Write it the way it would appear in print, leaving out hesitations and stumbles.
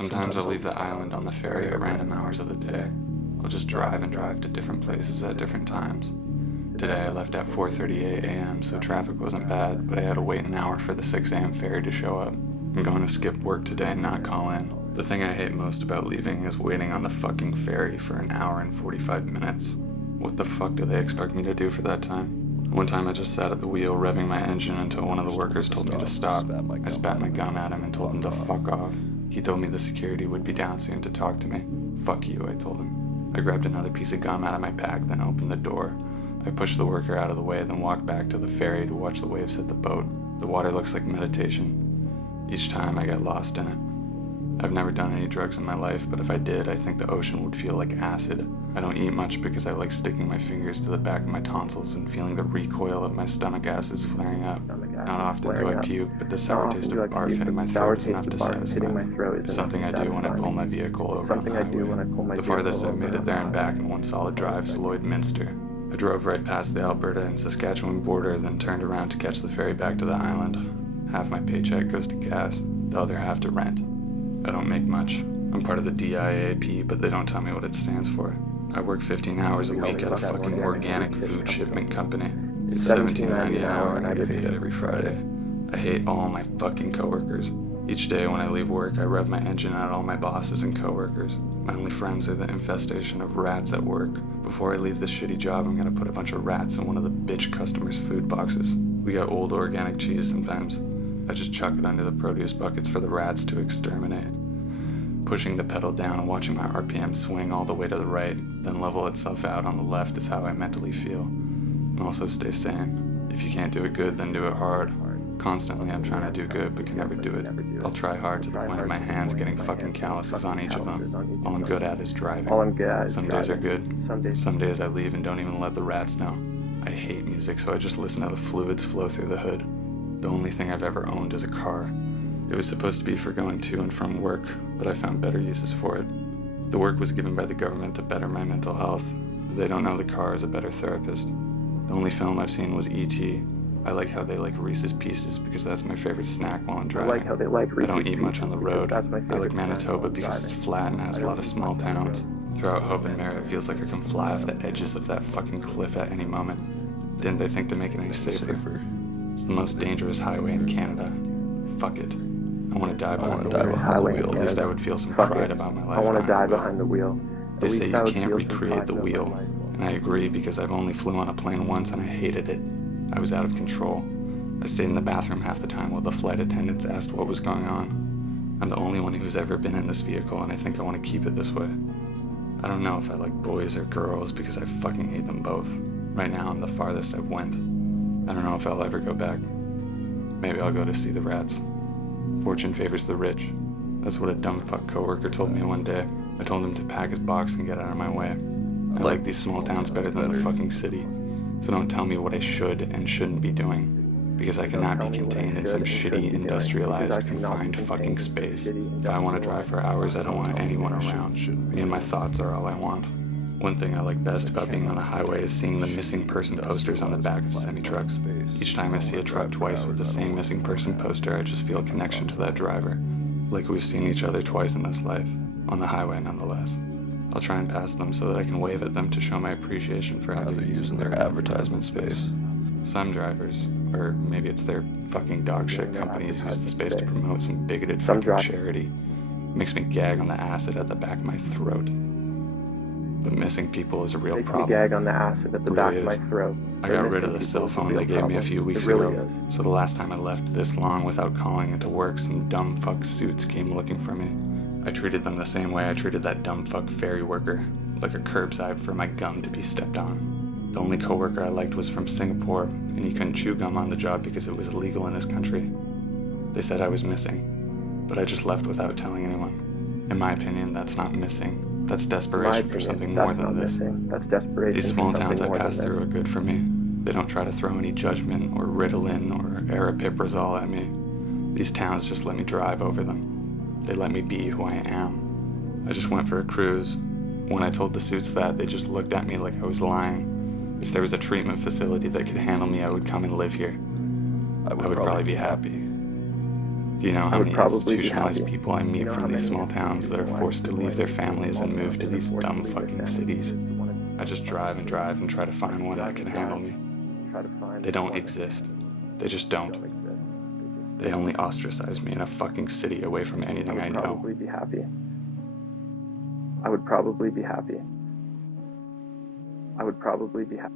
Sometimes I'll leave the island on the ferry at random hours of the day. I'll just drive and drive to different places at different times. Today I left at 4:38 a.m. so traffic wasn't bad, but I had to wait an hour for the 6 a.m. ferry to show up. I'm going to skip work today and not call in. The thing I hate most about leaving is waiting on the fucking ferry for an hour and 45 minutes. What the fuck do they expect me to do for that time? One time I just sat at the wheel revving my engine until one of the workers told me to stop. I spat my gum at him and told him to fuck off. He told me the security would be down soon to talk to me. Fuck you, I told him. I grabbed another piece of gum out of my bag, then opened the door. I pushed the worker out of the way, then walked back to the ferry to watch the waves hit the boat. The water looks like meditation. Each time I get lost in it. I've never done any drugs in my life, but if I did, I think the ocean would feel like acid. I don't eat much because I like sticking my fingers to the back of my tonsils and feeling the recoil of my stomach acids flaring up. Not often do I puke, but the sour taste of barf hitting my throat is enough to satisfy me. It's something I do when I pull my vehicle over on the highway. The farthest I've made it there and back in one solid drive is Lloydminster. I drove right past the Alberta and Saskatchewan border, then turned around to catch the ferry back to the island. Half my paycheck goes to gas, the other half to rent. I don't make much. I'm part of the DIAP, but they don't tell me what it stands for. I work 15 hours a week at a fucking organic food shipment company. It's $17.90 an hour and I get paid every Friday. I hate all my fucking coworkers. Each day when I leave work, I rev my engine at all my bosses and coworkers. My only friends are the infestation of rats at work. Before I leave this shitty job, I'm gonna put a bunch of rats in one of the bitch customers' food boxes. We got old organic cheese sometimes. I just chuck it under the produce buckets for the rats to exterminate. Pushing the pedal down and watching my RPM swing all the way to the right, then level itself out on the left is how I mentally feel. And also stay sane. If you can't do it good, then do it hard. Constantly I'm trying to do good, but can never do it. I'll try hard to the point of my hands getting fucking calluses on each of them. All I'm good at is driving. Some days are good. Some days I leave and don't even let the rats know. I hate music, so I just listen to the fluids flow through the hood. The only thing I've ever owned is a car. It was supposed to be for going to and from work, but I found better uses for it. The work was given by the government to better my mental health. They don't know the car is a better therapist. The only film I've seen was E.T. I like how they like Reese's Pieces because that's my favorite snack while I'm driving. I don't eat much on the road. I like Manitoba because it's flat and has a lot of small towns. Throughout Hope and Merritt, it feels like I can fly off the edges of that fucking cliff at any moment. Didn't they think to make it any safer? It's the most dangerous highway in Canada. Fuck it. I want to die behind the wheel. At least I would feel some pride about my life. I want to die behind the wheel. They say you can't recreate the wheel, and I agree because I've only flew on a plane once and I hated it. I was out of control. I stayed in the bathroom half the time while the flight attendants asked what was going on. I'm the only one who's ever been in this vehicle, and I think I want to keep it this way. I don't know if I like boys or girls because I fucking hate them both. Right now I'm the farthest I've went. I don't know if I'll ever go back. Maybe I'll go to see the rats. Fortune favors the rich. That's what a dumb fuck coworker told me one day. I told him to pack his box and get out of my way. I like these small towns better than the fucking city. So don't tell me what I should and shouldn't be doing. Because I cannot be contained in some shitty, industrialized, confined fucking space. If I want to drive for hours, I don't want anyone around. Me and my thoughts are all I want. One thing I like best about being on the highway is seeing the missing person posters on the back of semi-trucks. Each time I see a truck twice with the same missing person poster, I just feel a connection to that driver. Like we've seen each other twice in this life. On the highway, nonetheless. I'll try and pass them so that I can wave at them to show my appreciation for how they're using their advertisement space. Some drivers, or maybe it's their fucking dog shit companies, use the space to promote some bigoted fucking charity. It makes me gag on the acid at the back of my throat. But missing people is a real problem. Gag on the acid at the back of my throat. I got rid of the cell phone they gave me a few weeks ago, so the last time I left this long without calling into work, some dumb fuck suits came looking for me. I treated them the same way I treated that dumb fuck ferry worker, like a curbside for my gum to be stepped on. The only coworker I liked was from Singapore, and he couldn't chew gum on the job because it was illegal in his country. They said I was missing, but I just left without telling anyone. In my opinion, that's not missing. That's desperation for something more than this. These small towns I pass through are good for me. They don't try to throw any judgment or Ritalin or aripiprazole at me. These towns just let me drive over them. They let me be who I am. I just went for a cruise. When I told the suits that, they just looked at me like I was lying. If there was a treatment facility that could handle me, I would come and live here. I would probably be happy. Do you know I how would many probably be institutionalized happy. people I You meet know from how these many small towns that are forced to leave their families and move to these dumb fucking cities? I just drive and drive and try to find one that can handle me. They don't exist. They just don't. They only ostracize me in a fucking city away from anything I know. I would probably be happy. I would probably be happy. I would probably be happy.